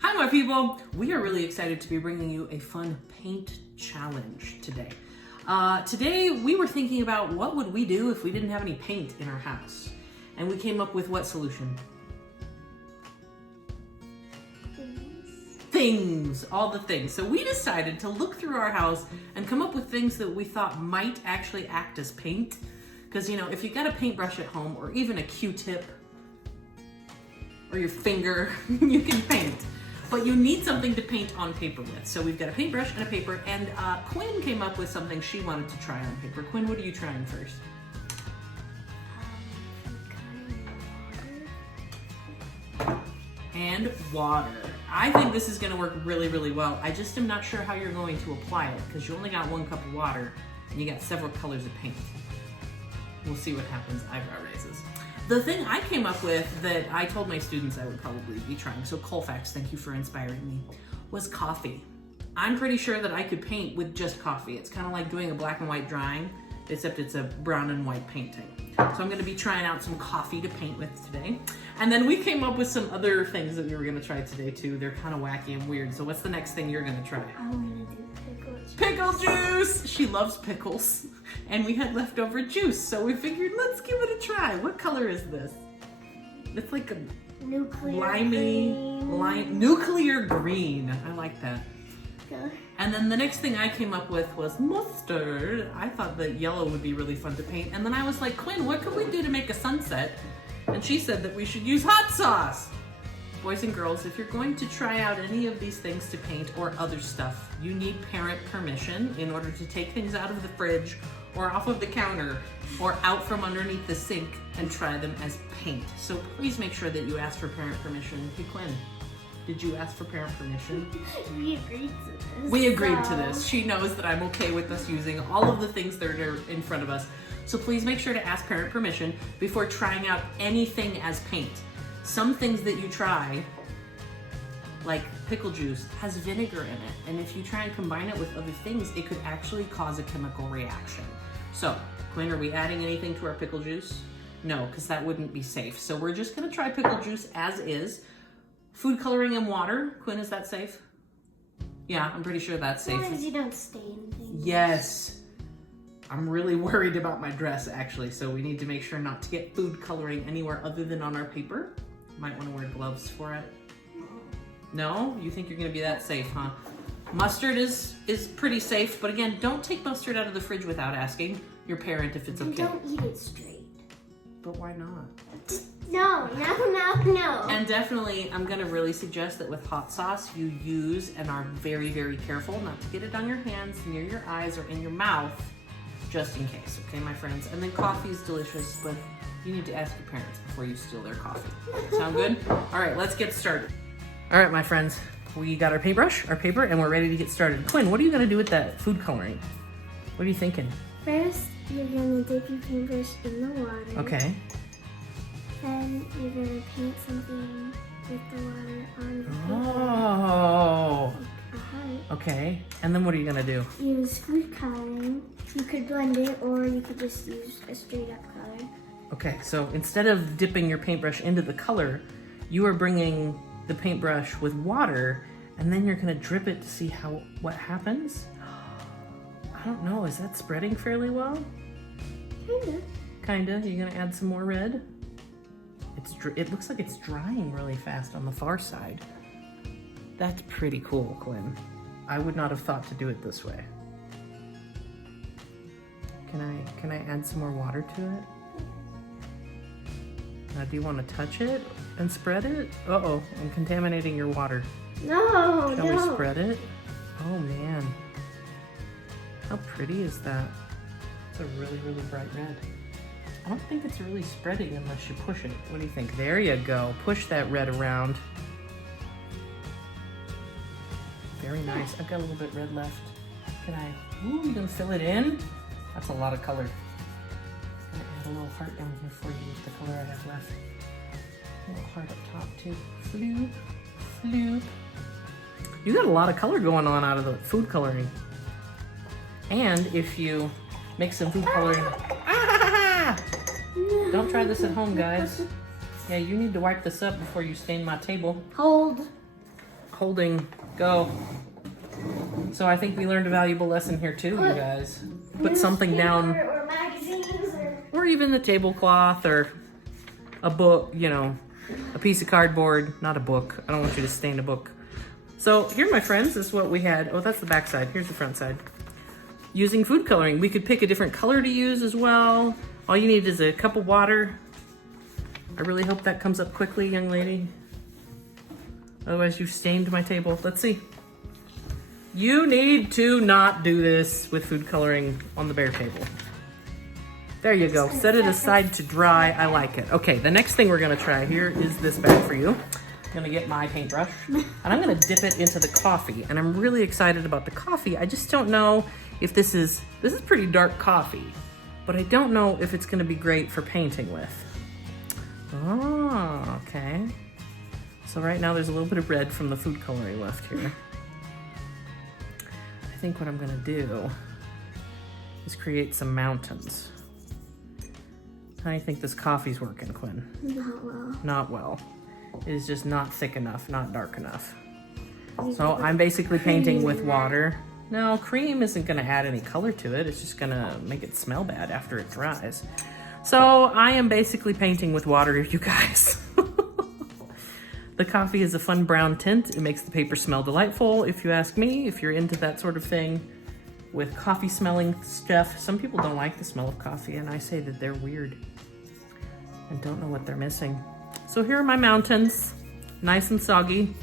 Hi, my people. We are really excited to be bringing you a fun paint challenge today. Today, we were thinking about what would we do if we didn't have any paint in our house. And we came up with what solution? Things, all the things. So we decided to look through our house and come up with things that we thought might actually act as paint. Because, you know, if you got a paintbrush at home or even a Q-tip or your finger, you can paint. But you need something to paint on paper with. So we've got a paintbrush and a paper, and Quinn came up with something she wanted to try on paper. Quinn, what are you trying first? And water. I think this is gonna work really, really well. I just am not sure how you're going to apply it because you only got 1 cup of water and you got several colors of paint. We'll see what happens. Eyebrow raises. The thing I came up with that I told my students I would probably be trying, so Colfax, thank you for inspiring me, was coffee. I'm pretty sure that I could paint with just coffee. It's kind of like doing a black and white drawing, except it's a brown and white painting. So I'm gonna be trying out some coffee to paint with today. And then we came up with some other things that we were gonna try today too. They're kind of wacky and weird. So what's the next thing you're gonna try? I'm gonna do pickles. Pickle juice! She loves pickles. And we had leftover juice, so we figured let's give it a try. What color is this? It's like a Nuclear nuclear green. I like that. green. And then the next thing I came up with was mustard. I thought that yellow would be really fun to paint. And then I was like, Quinn, what could we do to make a sunset? And she said that we should use hot sauce. Boys and girls, if you're going to try out any of these things to paint or other stuff, you need parent permission in order to take things out of the fridge or off of the counter or out from underneath the sink and try them as paint. So please make sure that you ask for parent permission. Hey Quinn, did you ask for parent permission? We agreed to this. We agreed to this. She knows that I'm okay with us using all of the things that are in front of us. So please make sure to ask parent permission before trying out anything as paint. Some things that you try, like pickle juice, has vinegar in it. And if you try and combine it with other things, it could actually cause a chemical reaction. So, Quinn, are we adding anything to our pickle juice? No, because that wouldn't be safe. So we're just gonna try pickle juice as is. Food coloring and water. Quinn, is that safe? Yeah, I'm pretty sure that's As safe. long as you don't stain things. Yes. I'm really worried about my dress actually, so we need to make sure not to get food coloring anywhere other than on our paper. Might want to wear gloves for it. No? You think you're gonna be that safe, huh? Mustard is pretty safe, but again, don't take mustard out of the fridge without asking your parent if it's And okay. don't eat it straight. But why not? No. And definitely, I'm gonna really suggest that with hot sauce, you use and are very, very careful not to get it on your hands, near your eyes, or in your mouth, just in case, okay, my friends? And then coffee is delicious, but you need to ask your parents before you steal their coffee. Sound good? All right, let's get started. All right, my friends, we got our paintbrush, our paper, and we're ready to get started. Quinn, what are you gonna do with that food coloring? What are you thinking? First, you're gonna dip your paintbrush in the water. Okay. Then you're gonna paint something with the water on the paper. Oh, Like a heart. okay. And then what are you gonna do? Use food coloring. You could blend it, or you could just use a straight up color. Okay, so instead of dipping your paintbrush into the color, you are bringing the paintbrush with water, and then you're gonna drip it to see what happens. I don't know, is that spreading fairly well? Kinda. You're gonna add some more red? It looks like it's drying really fast on the far side. That's pretty cool, Quinn. I would not have thought to do it this way. Can I add some more water to it? Do you want to touch it and spread it? Uh-oh, I'm contaminating your water. No, Shall we spread it? Oh man. How pretty is that? It's a really, really bright red. I don't think it's really spreading unless you push it. What do you think? There you go. Push that red around. Very nice. I've got a little bit red left. Ooh, you gonna fill it in? That's a lot of color. I'm gonna add a little heart down here for you with the color I have left. A little heart up top too. Floop, floop. You got a lot of color going on out of the food coloring. And if you mix some food coloring, don't try this at home, guys. Yeah, you need to wipe this up before you stain my table. Hold. holding, go. So I think we learned a valuable lesson here too, you guys. Put something down, Or magazines or... or even the tablecloth or a book, you know, a piece of cardboard, not a book. I don't want you to stain a book. So here, my friends, is what we had. Oh, that's the back side. Here's the front side. Using food coloring. We could pick a different color to use as well. All you need is a cup of water. I really hope that comes up quickly, young lady. Otherwise, you've stained my table. Let's see. You need to not do this with food coloring on the bare table. There you go. Set it aside to dry. I like it. Okay, the next thing we're gonna try here is this bag for you. I'm gonna get my paintbrush and I'm gonna dip it into the coffee. And I'm really excited about the coffee. I just don't know if this is pretty dark coffee, but I don't know if it's gonna be great for painting with. Oh, okay. So right now there's a little bit of red from the food coloring left here. I think what I'm gonna do is create some mountains. How do you think this coffee's working, Quinn? Not well. Not well. It is just not thick enough, not dark enough. So I'm basically painting with water. No, cream isn't gonna add any color to it. It's just gonna make it smell bad after it dries. So I am basically painting with water, you guys. The coffee is a fun brown tint. It makes the paper smell delightful, if you ask me, if you're into that sort of thing. With coffee smelling stuff. Some people don't like the smell of coffee, and I say that they're weird and don't know what they're missing. So here are my mountains, nice and soggy.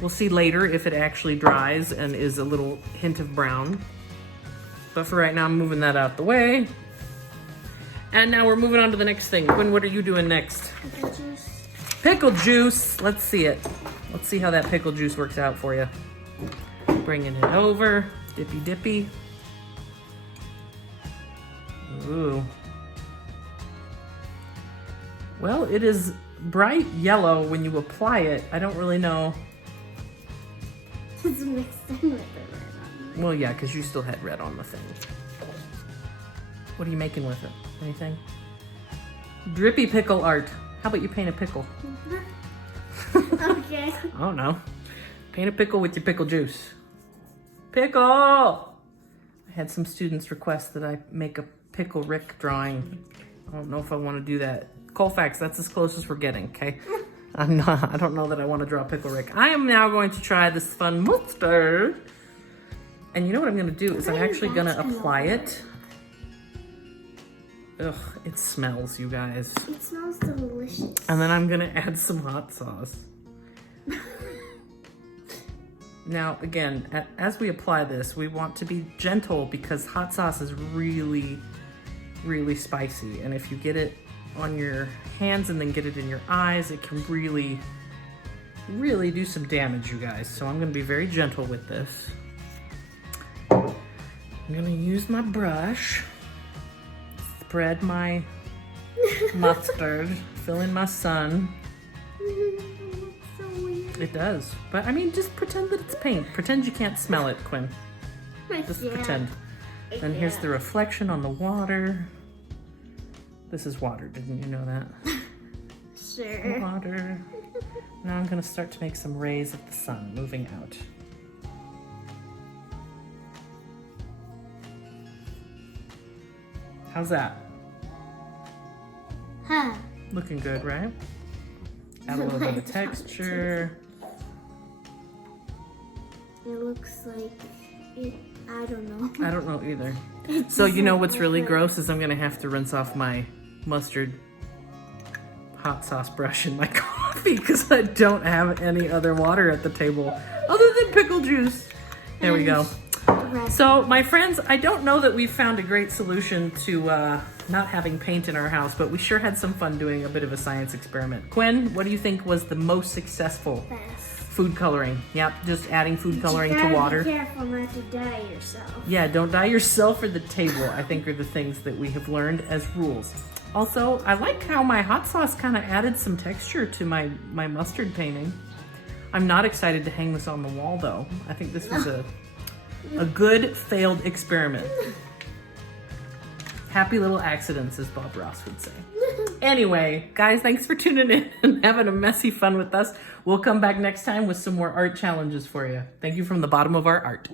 We'll see later if it actually dries and is a little hint of brown. But for right now, I'm moving that out the way. And now we're moving on to the next thing. Quinn, what are you doing next? Pickle juice. Pickle juice. Let's see it. Let's see how that pickle juice works out for you. Bringing it over. Dippy dippy. Ooh. Well, it is bright yellow when you apply it. I don't really know. It's mixed in with the red on it. Well, yeah, because you still had red on the thing. What are you making with it? Anything? Drippy pickle art. How about you paint a pickle? Okay. I don't know. Paint a pickle with your pickle juice. Pickle! I had some students request that I make a Pickle Rick drawing. I don't know if I want to do that. Colfax, that's as close as we're getting, okay? I don't know that I want to draw Pickle Rick. I am now going to try this fun mustard. And you know what I'm going to do is I'm actually going to apply it. Ugh, it smells, you guys. It smells delicious. And then I'm going to add some hot sauce. Now, again, as we apply this, we want to be gentle because hot sauce is really, really spicy. And if you get it on your hands and then get it in your eyes, it can really, really do some damage, you guys. So I'm gonna be very gentle with this. I'm gonna use my brush, spread my mustard, fill in my sun. So weird. It does. But I mean, just pretend that it's paint. Pretend you can't smell it, Quinn. Just pretend. And here's the reflection on the water. This is water, didn't you know that? Sure. Water. Now I'm gonna start to make some rays of the sun moving out. How's that? Huh. Looking good, right? Add a little bit of texture. It looks like it. I don't know. I don't know either. So you know what's really gross is I'm gonna have to rinse off my mustard hot sauce brush in my coffee because I don't have any other water at the table other than pickle juice. There we go. So my friends, I don't know that we've found a great solution to not having paint in our house, but we sure had some fun doing a bit of a science experiment. Quinn, what do you think was the most successful food coloring? Yep, just adding food coloring to water. Be careful not to dye yourself. Yeah, don't dye yourself or the table, I think are the things that we have learned as rules. Also, I like how my hot sauce kind of added some texture to my mustard painting. I'm not excited to hang this on the wall though. I think this was a good failed experiment. Happy little accidents, as Bob Ross would say. Anyway, guys, thanks for tuning in and having a messy fun with us. We'll come back next time with some more art challenges for you. Thank you from the bottom of our heart.